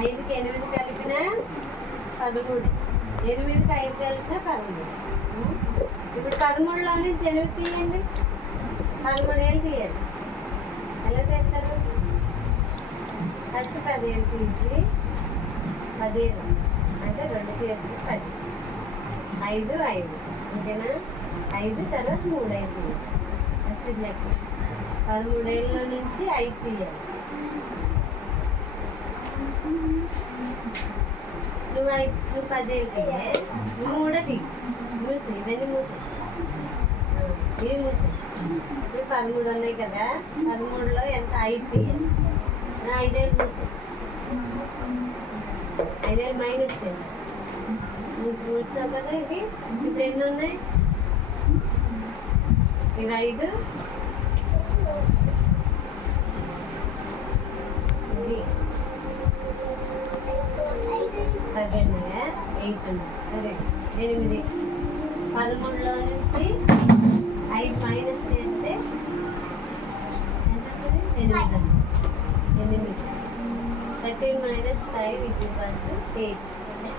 5కి 8 కలిపిన 13, 8కి 5 కలిపిన 13. ఇప్పుడు 13లో నుంచి 8 తీయండి, 13 ఏళ్ళు తీయండి. ఎలా తీస్తారు? ఫస్ట్ 10 తీసి 15 అంటే 2 చేతులు 10, 5 5 ఓకేనా. 5 తర్వాత 3 5 ఫస్ట్ లెక్క. 13 ఏళ్ళలో నుంచి 5 తీయాలి. నువ్వు 10 తీయే, నువ్వు 3 తీ, మూసి ఇవన్నీ మూసి, ఇది మూసి. ఇప్పుడు 13 ఉన్నాయి కదా, 13లో ఎంత 5 తీయాలి. 5 ఏళ్ళు మూసి, 5 ఏళ్ళు మైనస్ చేసి మూస్తావు కదా. ఇవి ఇప్పుడు ఎన్ని ఉన్నాయి? ఇవి 5, ఇవి 10 ఉన్నాయా? 8 ఉన్నాయి. అదే 8. 13లో నుంచి 5 మైనస్ చేస్తే ఎంత అవుతుంది? 8. 13 - 5 = 8.